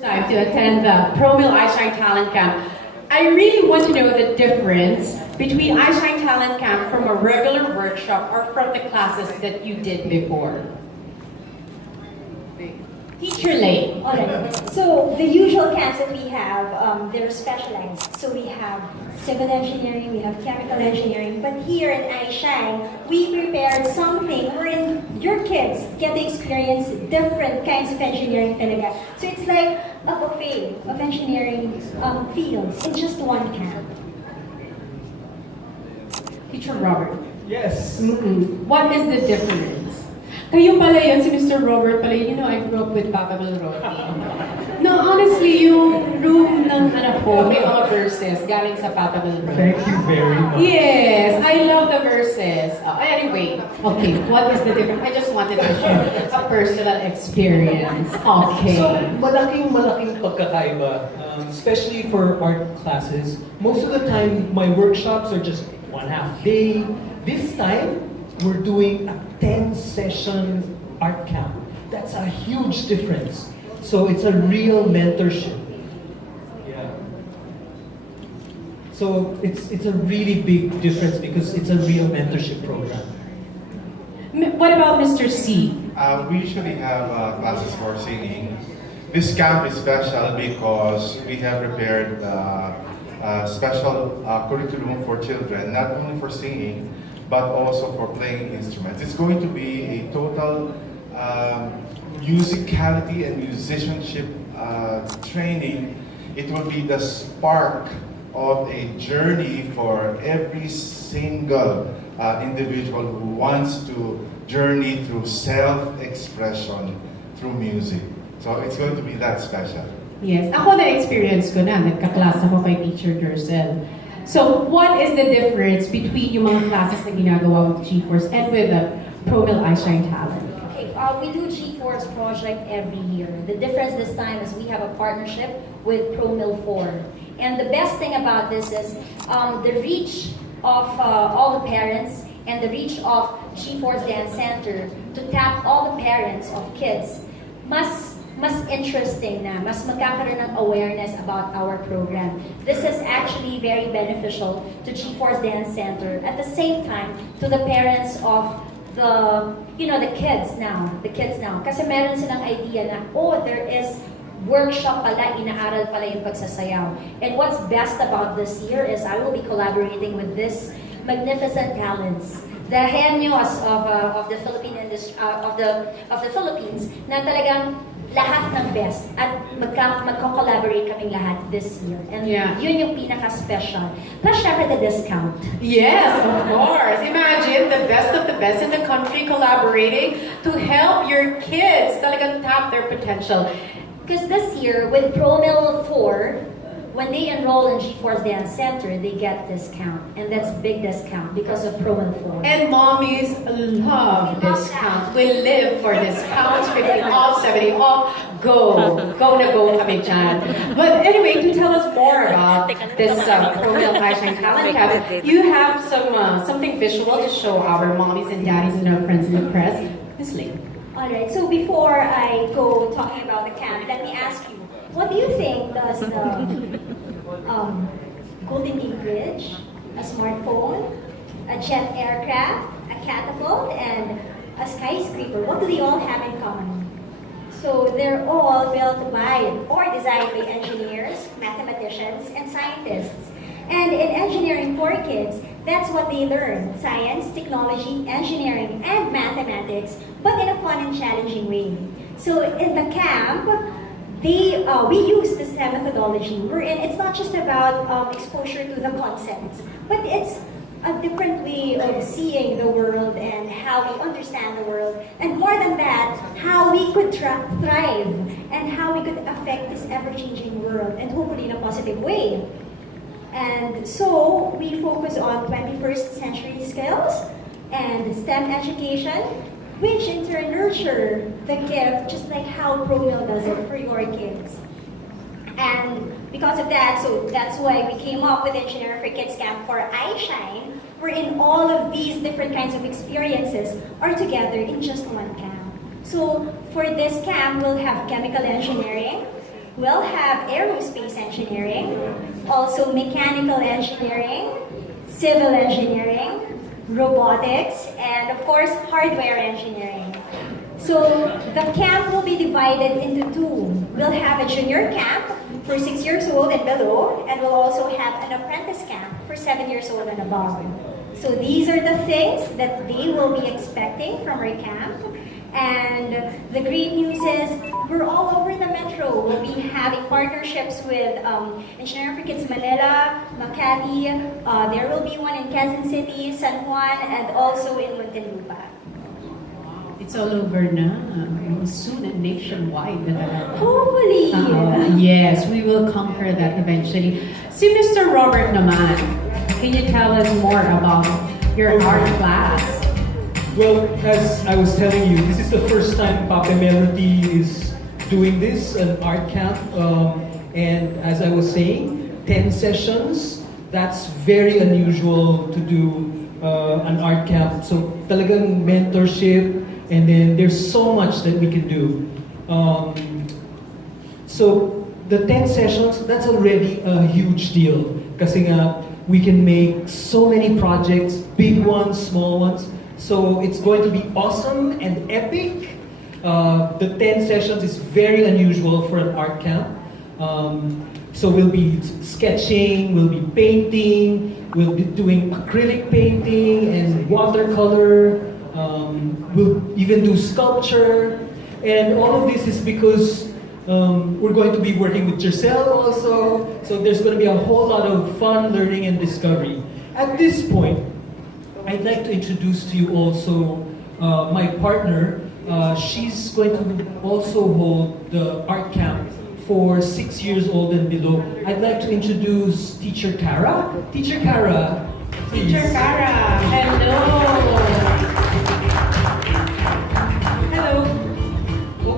Time to attend the PROMIL iShine Talent Camp. I really want to know the difference between iShine Talent Camp from a regular workshop or from the classes that you did before. Teacher Lane. Alright, so the usual camps that we have, they're specialized. So we have civil engineering, we have chemical engineering, but here in iShine, we prepared something wherein your kids get to experience different kinds of engineering talaga. So it's like a buffet of engineering fields in just one camp. Teacher Robert. Yes. What is the difference? Kayo pala yun, si Mr. Robert pala yun. You know, I grew up with Papa Malroti. No, honestly, yung room ng anak ko, may mga verses galing sa Papa Malroti. Thank you very much. Yes, I love the verses. Anyway, okay, what is the difference? I just wanted to share a personal experience. Okay. So, malaking pagkakaiba, especially for art classes. Most of the time, my workshops are just 1/2 day. This time, we're doing a 10-session art camp. That's a huge difference. So it's a real mentorship. Yeah. So it's a really big difference because it's a real mentorship program. What about Mr. C? We usually have classes for singing. This camp is special because we have prepared a special curriculum for children, not only for singing, but also for playing instruments. It's going to be a total musicality and musicianship training. It will be the spark of a journey for every single individual who wants to journey through self-expression through music. So it's going to be that special. Yes, ako na-experience ko na. Nagka-class ako kay Teacher Durcel. So, what is the difference between yung mga classes na ginagawa with G-Force and with the PROMIL iShine Talent? Okay, we do G-Force project every year. The difference this time is we have a partnership with PROMIL Four. And the best thing about this is the reach of all the parents and the reach of G-Force Dance Center to tap all the parents of kids mas interesting na, mas magkakaroon ng awareness about our program. This is actually very beneficial to G-Force Dance Center. At the same time, to the parents of the kids now. Kasi meron silang idea na, oh, there is workshop pala, inaaral pala yung pagsasayaw. And what's best about this year is I will be collaborating with this magnificent talents. The genius of the Philippine industry, of the Philippines, na talagang lahat ng best at magko-collaborate kaming lahat this year. And yun yung pinaka-special. Plus, syempre, the discount. Yes, of course. Imagine the best in the country collaborating to help your kids talagang tap their potential. Because this year, with PROMIL Four, when they enroll in G-Force Dance Center, they get discount. And that's big discount because of PROMIL Four. And mommies love discount. We live for discounts, 50 off, 70 off. Go kami dyan. But anyway, to tell us more about this PROMIL iShine Talent Camp, you have something visual to show our mommies and daddies and our friends in the press. Ms. Ling. Alright, so before I go talking about the camp, let me ask you, what do you think does the Golden Gate Bridge, a smartphone, a jet aircraft, a catapult, and a skyscraper, what do they all have in common? So they're all built by or designed by engineers, mathematicians, and scientists. And in engineering for kids, that's what they learn: science, technology, engineering, and mathematics, but in a fun and challenging way. So in the camp, we use the STEM methodology, wherein it's not just about exposure to the concepts, but it's a different way of seeing the world and how we understand the world. And more than that, how we could thrive and how we could affect this ever-changing world, and hopefully in a positive way. And so we focus on 21st century skills and STEM education, which in turn nurture the gift, just like how PROMIL does it for your kids. And because of that, so that's why we came up with Engineering for Kids Camp for iShine, wherein all of these different kinds of experiences are together in just one camp. So for this camp, we'll have chemical engineering, We'll have aerospace engineering, also mechanical engineering, civil engineering, robotics, and of course, hardware engineering. So the camp will be divided into two. We'll have a junior camp for 6 years old and below, and we'll also have an apprentice camp for 7 years old and above. So these are the things that they will be expecting from our camp. And the great news is we're all over the metro. We'll be having partnerships with Engineering for Kids Manila, Makati. There will be one in Quezon City, San Juan, and also in Muntinlupa. It's all over na. Soon and nationwide. Hopefully. Yes, we will conquer that eventually. Si Mr. Robert naman, can you tell us more about your art class? Well, as I was telling you, this is the first time Pape Melody is doing this, an art camp. And as I was saying, 10 sessions, that's very unusual to do an art camp. So talagang mentorship, and then there's so much that we can do. So the 10 sessions, that's already a huge deal. Kasi nga, we can make so many projects, big ones, small ones. So it's going to be awesome and epic. The 10 sessions is very unusual for an art camp. So we'll be sketching, we'll be painting, we'll be doing acrylic painting and watercolor. We'll even do sculpture. And all of this is because we're going to be working with Giselle also. So there's going to be a whole lot of fun learning and discovery. At this point, I'd like to introduce to you also my partner. She's going to also hold the art camp for 6 years old and below. I'd like to introduce Teacher Cara. Teacher Cara, please. Teacher Cara, hello. Hello.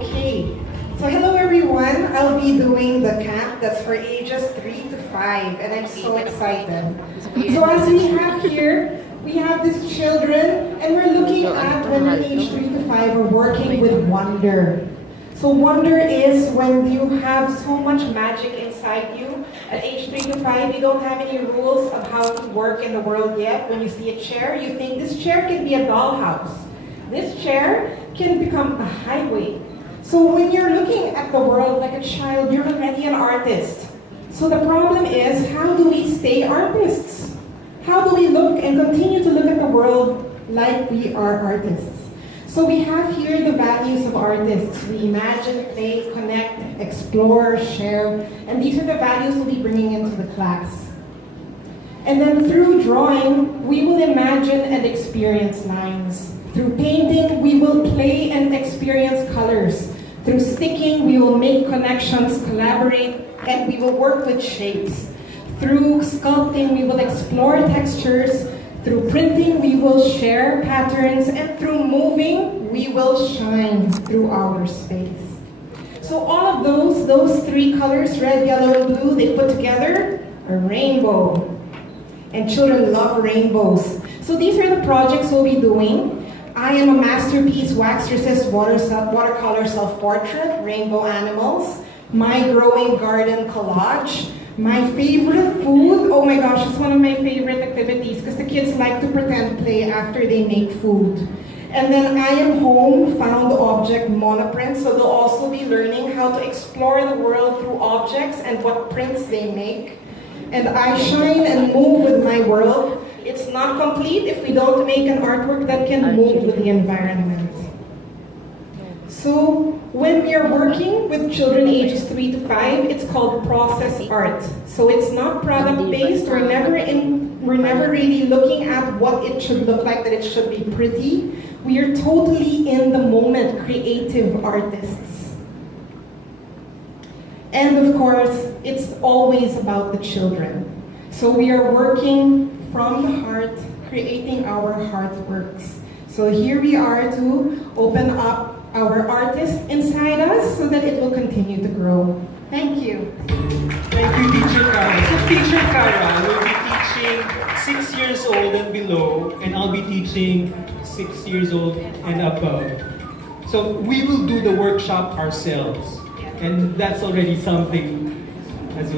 Okay. So hello everyone. I'll be doing the camp that's for ages 3 to 5, and I'm so excited. So as we have here, we have these children, and we're looking at when they're age 3 to 5 are working with wonder. So wonder is when you have so much magic inside you. At age 3 to 5, you don't have any rules of how to work in the world yet. When you see a chair, you think this chair can be a dollhouse. This chair can become a highway. So when you're looking at the world like a child, you're already an artist. So the problem is, how do we stay artists? How do we look and continue to look at the world like we are artists? So we have here the values of artists. We imagine, play, connect, explore, share, and these are the values we'll be bringing into the class. And then through drawing, we will imagine and experience lines. Through painting, we will play and experience colors. Through sticking, we will make connections, collaborate, and we will work with shapes. Through sculpting, we will explore textures. Through printing, we will share patterns. And through moving, we will shine through our space. So all of those three colors, red, yellow, and blue, they put together a rainbow. And children love rainbows. So these are the projects we'll be doing. I am a masterpiece wax resist watercolor self-portrait, rainbow animals, my growing garden collage. My favorite food, oh my gosh, it's one of my favorite activities because the kids like to pretend play after they make food. And then I am home, found object monoprint, so they'll also be learning how to explore the world through objects and what prints they make. And I shine and move with my world. It's not complete if we don't make an artwork that can move with the environment. So when we are working with children ages 3 to 5, it's called process art. So it's not product-based. We're never really looking at what it should look like, that it should be pretty. We are totally in the moment, creative artists. And of course, it's always about the children. So we are working from the heart, creating our heart works. So here we are to open up our artist inside us so that it will continue to grow. Thank you. Thank you, Teacher Cara. So Teacher Cara will be teaching 6 years old and below, and I'll be teaching 6 years old and above. So we will do the workshop ourselves. and that's already something as well.